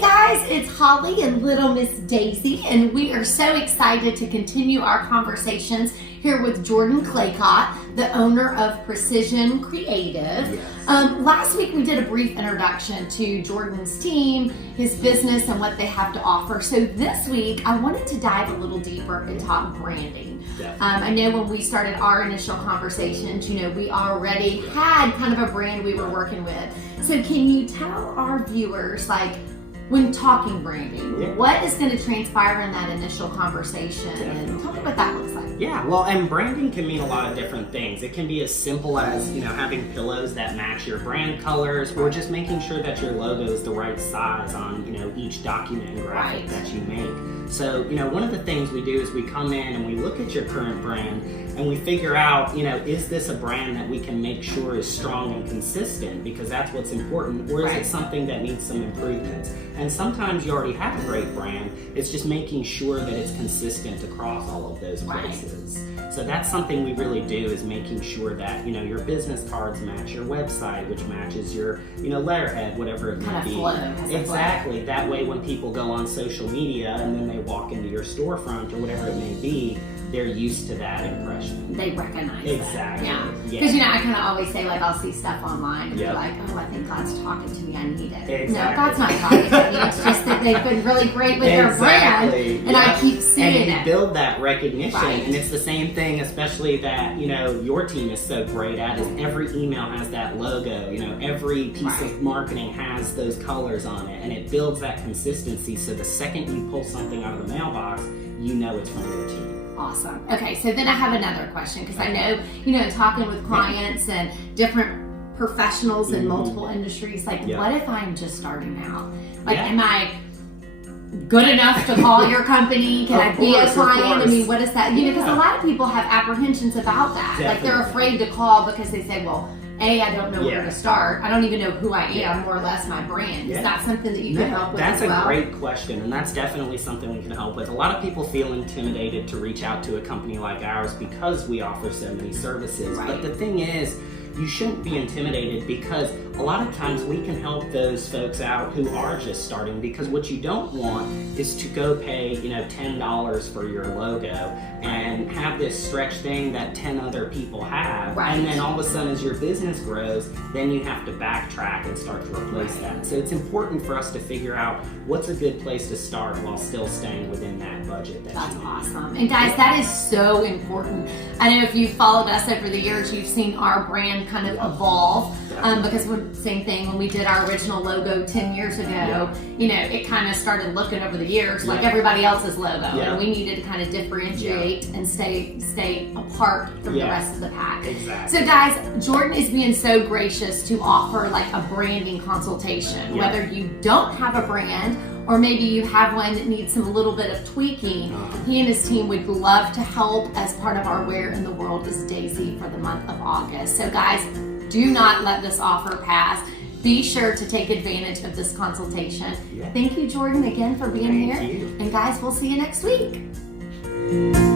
Hey guys, it's Holly and Little Miss Daisy, and we are so excited to continue our conversations here with Jordan Claycott, the owner of Precision Creative. Yes. Last week we did a brief introduction to Jordan's team, his business, and what they have to offer. So this week I wanted to dive a little deeper and talk branding. I know when we started our initial conversations, we already had kind of a brand we were working with. So can you tell our viewers, when talking branding, what is going to transpire in that initial conversation? Definitely. And tell me what that looks like. Yeah, well, and branding can mean a lot of different things. It can be as simple as, having pillows that match your brand colors, or just making sure that your logo is the right size on, each document and graphic that you make. So, one of the things we do is we come in and we look at your current brand and we figure out, is this a brand that we can make sure is strong and consistent, because that's what's important, or is it something that needs some improvements? And sometimes you already have a great brand, it's just making sure that it's consistent across all of those places. So that's something we really do, is making sure that, your business cards match your website, which matches your, letterhead, whatever it may be. Exactly. That way when people go on social media and then they walk into your storefront or whatever it may be, they're used to that impression. They recognize it. Exactly. Yeah. Because, I kind of always say, I'll see stuff online and be like, oh, I think God's talking to me, I need it. Exactly. No, God's not talking to me. It's just that they've been really great with their brand, and I keep seeing it. And you build that recognition, Right. and it's the same thing, especially that, your team is so great at, is every email has that logo, every piece of marketing has those colors on it, and it builds that consistency, so the second you pull something out of the mailbox, it's from your team. Awesome. Okay, so then I have another question, because I know, talking with clients and different professionals in multiple industries, what if I'm just starting out? Am I good enough to call your company? Can I be a client? I mean, what is that? Because a lot of people have apprehensions about that. Definitely. They're afraid to call because they say, well, I don't know where to start. I don't even know who I am, more or less my brand. Is that something that you can help with as well? That's a great question, and that's definitely something we can help with. A lot of people feel intimidated to reach out to a company like ours because we offer so many services. Right. But the thing is, you shouldn't be intimidated, because a lot of times we can help those folks out who are just starting, because what you don't want is to go pay, $10 for your logo and have this stretch thing that 10 other people have. Right. And then all of a sudden, as your business grows, then you have to backtrack and start to replace that. So it's important for us to figure out what's a good place to start while still staying within that budget. That's awesome. And guys, that is so important. I know if you've followed us over the years, you've seen our brand kind of evolve, because same thing when we did our original logo 10 years ago, it kind of started looking over the years like everybody else's logo, and we needed to kind of differentiate and stay apart from the rest of the pack. Exactly. So guys, Jordan is being so gracious to offer a branding consultation, whether you don't have a brand or maybe you have one that needs a little bit of tweaking. He and his team would love to help as part of our Where in the World is Daisy for the month of August. So guys, do not let this offer pass. Be sure to take advantage of this consultation. Thank you, Jordan, again for being here. Thank you. And guys, we'll see you next week.